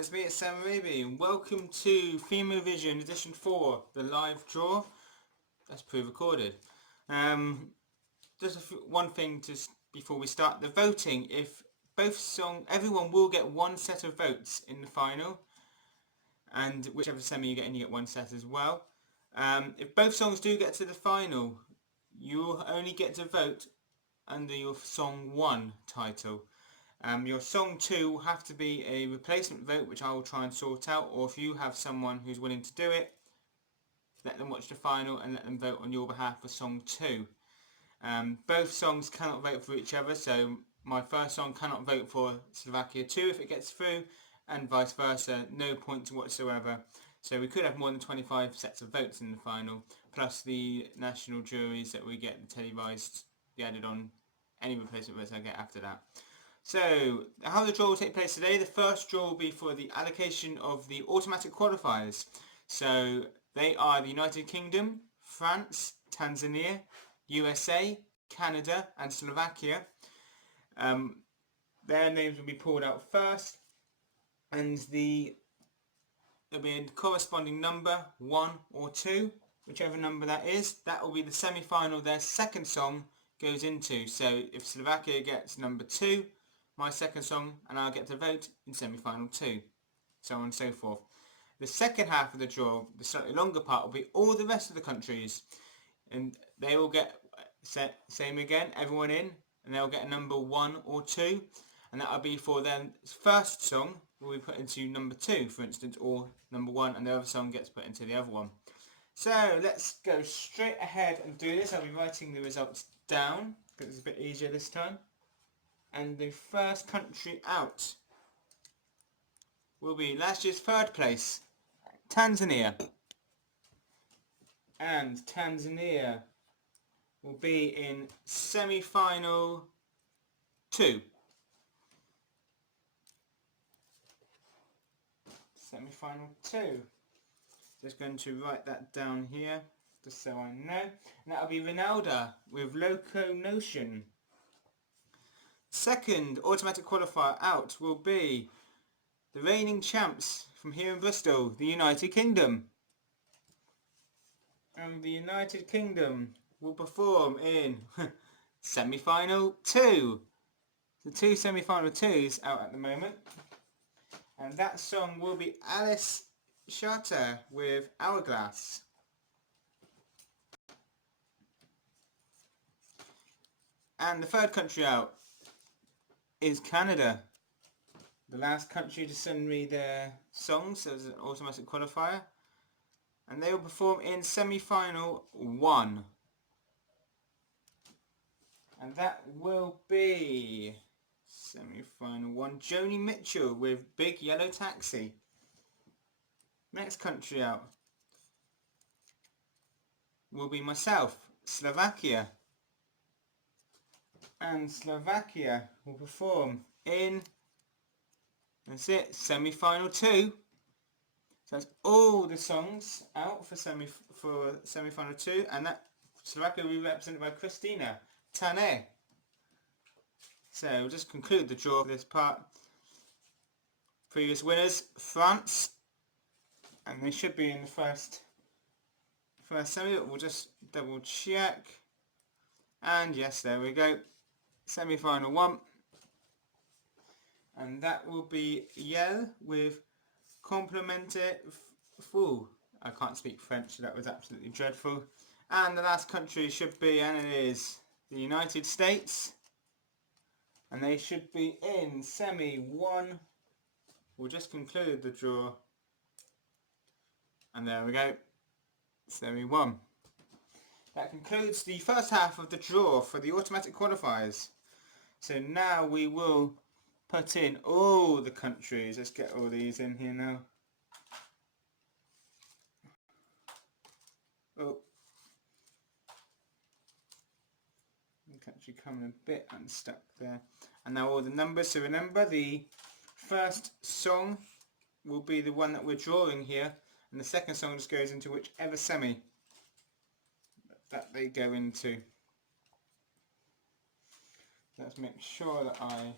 it's me, it's Themeovision, and welcome to Themeovision Edition 4, the live draw. That's pre-recorded. Just one thing before we start the voting. If everyone will get one set of votes in the final, and whichever semi you get in, you get one set as well. If both songs do get to the final, you'll only get to vote under your Song 1 title. Your Song 2 will have to be a replacement vote, which I will try and sort out, or if you have someone who's willing to do it, let them watch the final and let them vote on your behalf for Song 2. Both songs cannot vote for each other, so my first song cannot vote for Slovakia 2 if it gets through, and vice versa, no points whatsoever. So we could have more than 25 sets of votes in the final, plus the national juries that we get televised, be added on any replacement votes I get after that. So, how the draw will take place today, the first draw will be for the allocation of the automatic qualifiers. So, they are the United Kingdom, France, Tanzania, USA, Canada and Slovakia. Their names will be pulled out first, and there'll be a corresponding number, 1 or 2, whichever number that is. That will be the semi-final their second song goes into. So, if Slovakia gets number 2, my second song, and I'll get to vote in semi-final 2, so on and so forth. The second half of the draw, the slightly longer part, will be all the rest of the countries, and they will get same again, everyone in, and they'll get a number 1 or 2, and that'll be for their first song will be put into number 2, for instance, or number 1, and the other song gets put into the other one. So let's go straight ahead and do this. I'll be writing the results down because it's a bit easier this time. And the first country out will be last year's third place, Tanzania. And Tanzania will be in semi-final 2. Semi-final 2. Just going to write that down here, just so I know. And that'll be Ronaldo with Locomotion. Second automatic qualifier out will be the reigning champs from here in Bristol, the United Kingdom. And the United Kingdom will perform in semi-final 2. The 2 semi-final 2s out at the moment. And that song will be Alice Shatter with Hourglass. And the third country out is Canada. The last country to send me their songs as an automatic qualifier. And they will perform in semi-final 1. And that will be semi-final 1, Joni Mitchell with Big Yellow Taxi. Next country out will be myself, Slovakia. And Slovakia will perform in, that's it, semi-final 2. So that's all the songs out for semi-final 2, and that Slovakia will be represented by Christina Tane. So we'll just conclude the draw of this part. Previous winners, France, and they should be in the first semi, but we'll just double check. And yes, there we go. Semi-final 1, and that will be Yel with Complimente Fou. I can't speak French, so that was absolutely dreadful. And the last country should be, and it is, the United States, and they should be in semi 1. We'll just conclude the draw, and there we go, semi 1. That concludes the first half of the draw for the automatic qualifiers. So now we will put in all the countries. Let's get all these in here now. Oh. The country coming a bit unstuck there. And now all the numbers. So remember, the first song will be the one that we're drawing here. And the second song just goes into whichever semi that they go into. Let's make sure that I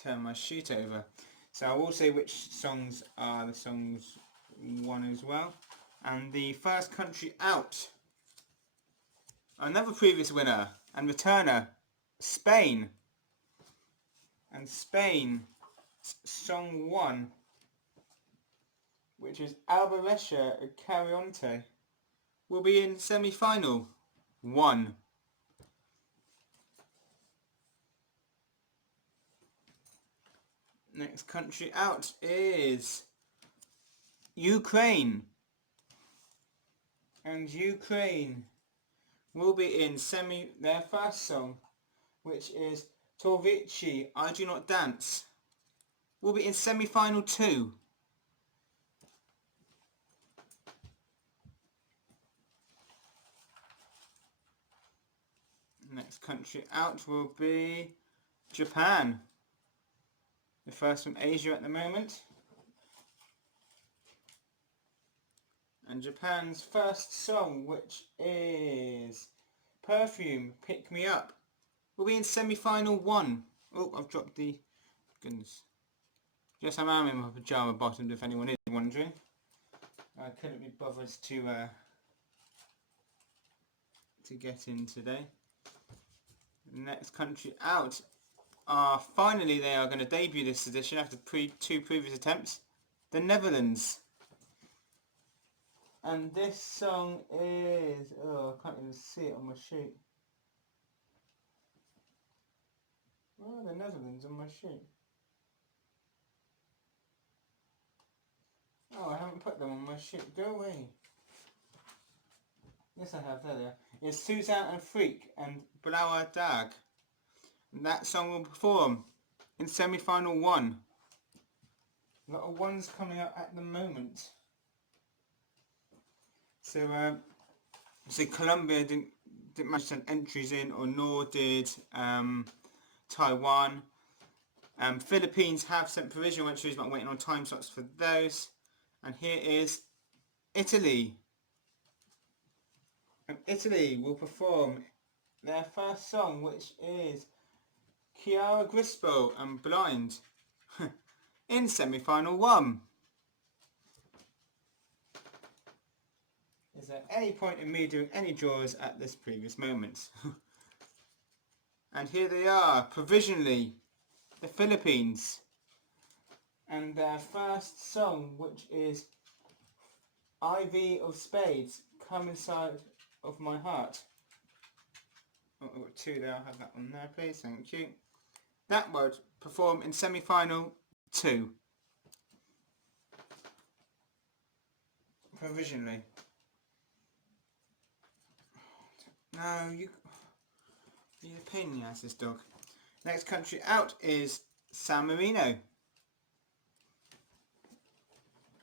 turn my sheet over. So I will say which songs are the songs won as well. And the first country out, another previous winner and returner, Spain. And Spain, song 1, which is Albaresha Carionte, will be in semi-final 1. Next country out is Ukraine. And Ukraine will be in their first song, which is Torvici, I Do Not Dance, will be in semi-final 2. Next country out will be Japan, the first from Asia at the moment. And Japan's first song, which is Perfume, Pick Me Up, will be in semi-final 1. Oh, I've dropped the... Goodness. Yes, I am in my pyjama bottoms, if anyone is wondering. I couldn't be bothered to get in today. Next country out are, finally they are going to debut this edition after 2 previous attempts, the Netherlands. And this song is, oh, I can't even see it on my sheet. Where are the Netherlands on my sheet? Oh, I haven't put them on my sheet. Go away. Yes, I have. There they are. It's Suzanne and Freak and Blauer Dag. And that song will perform in semi-final 1. A lot of ones coming up at the moment. So, Colombia didn't manage to send entries in, or nor did Taiwan. Philippines have sent provisional entries, but I'm waiting on time slots for those. And here is Italy. And Italy will perform their first song, which is Chiara Grispo and Blind, in semi-final 1. Is there any point in me doing any draws at this previous moment? And here they are, provisionally, the Philippines. And their first song, which is Ivy of Spades, Come Inside of My Heart. Oh, I've got 2 there, I'll have that one there please, thank you. That would perform in semi-final 2. Provisionally. No, you're a pain in the ass, this dog. Next country out is San Marino.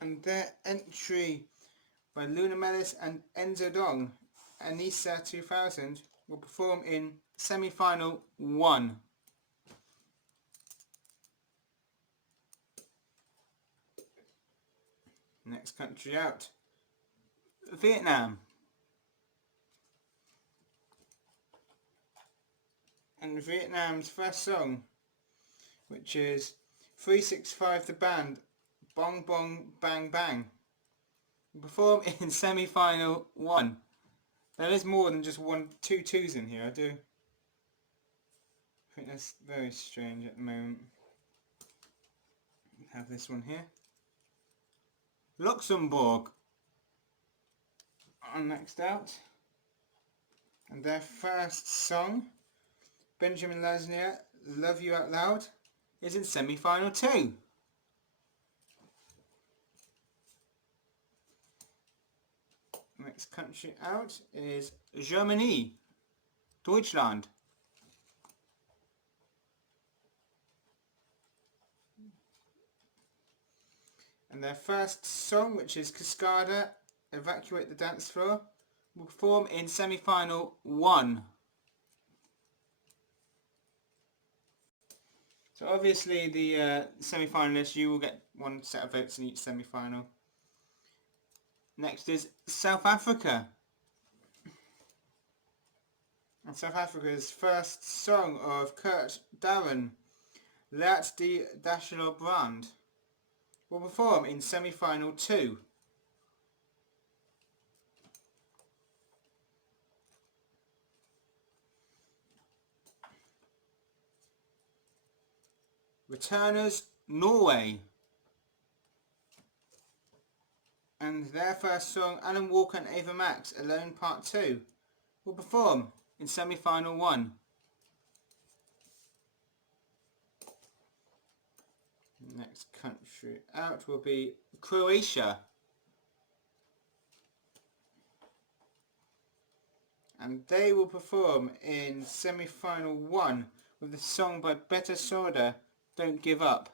And their entry by Luna Melis and Enzo Dong, Anissa 2000, will perform in semi-final 1. Next country out, Vietnam. And Vietnam's first song, which is 365 the Band, Bong Bong Bang Bang, will perform in semi-final 1. There is more than just 2 2s in here, I think that's very strange at the moment. Have this one here. Luxembourg are next out, and their first song, Benjamin Lasnier, Love You Out Loud, is in semi-final 2. Next country out is Germany, Deutschland. And their first song, which is Cascada, Evacuate the Dance Floor, will perform in semi-final 1. So obviously the semi-finalists, you will get 1 set of votes in each semi-final. Next is South Africa. And South Africa's first song of Kurt Darren, Let's die Dashiell Brand will perform in semi-final 2. Returners Norway, and their first song, Alan Walker and Ava Max, Alone Part 2, will perform in semi-final 1. Next country out will be Croatia, and they will perform in semi-final 1 with the song by Better Soda, Don't Give Up.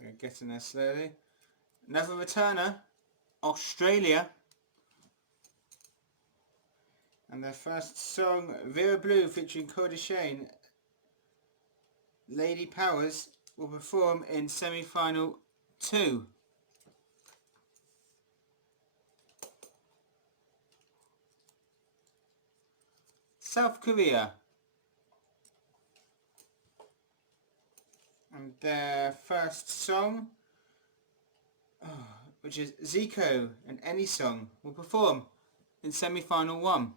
We're getting there slowly. Another returner, Australia, and their first song, Vera Blue featuring Cody Shane, Lady Powers, will perform in semi-final 2. South Korea, and their first song, which is Zico and Any Song, will perform in semi-final 1.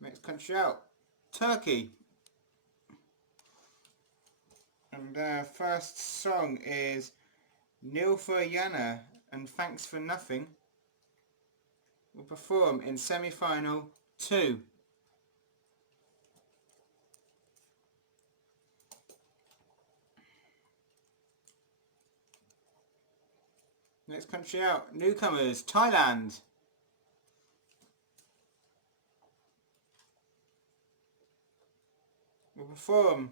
Next country out, Turkey, and their first song is Nilüfer Yana and Thanks for Nothing, will perform in semi-final 2. Next country out, newcomers, Thailand, will perform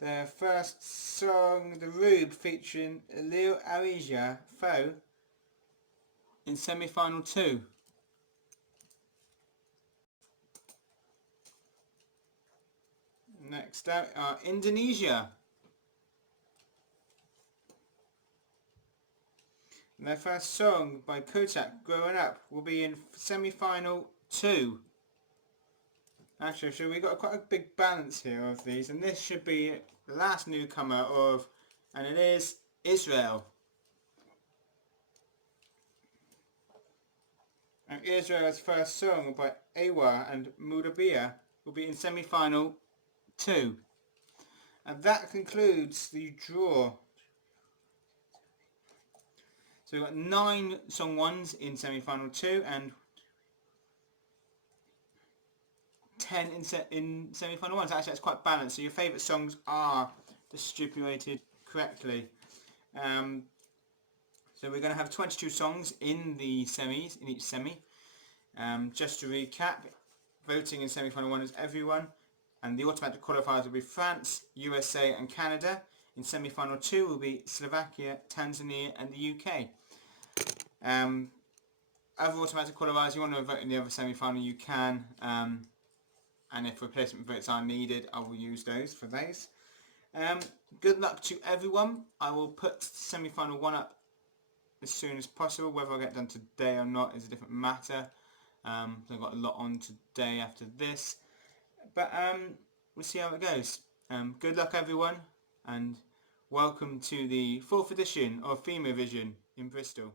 their first song, The Rube, featuring Leo Arija Foe, in semi-final 2. Next out are Indonesia, and their first song by Kotak, Growing Up, will be in semi-final 2. Actually, so we've got quite a big balance here of these, and this should be the last newcomer of, and it is Israel. And Israel's first song by Awa and Mudabia will be in semi-final 2. And that concludes the draw. So we've got 9 song 1s in semi-final 2 and 10 in semi-final 1. So actually that's quite balanced. So your favourite songs are distributed correctly. So we're going to have 22 songs in the semis, in each semi. Just to recap, voting in semi-final 1 is everyone, and the automatic qualifiers will be France, USA and Canada. In semi-final 2 will be Slovakia, Tanzania and the UK. Other automatic qualifiers, you want to vote in the other semi-final, you can, and if replacement votes are needed, I will use those for those. Good luck to everyone. I will put semi-final 1 up as soon as possible. Whether I get done today or not is a different matter. So I've got a lot on today after this, but we'll see how it goes. Good luck everyone, and welcome to the 4th edition of Themeovision in Bristol.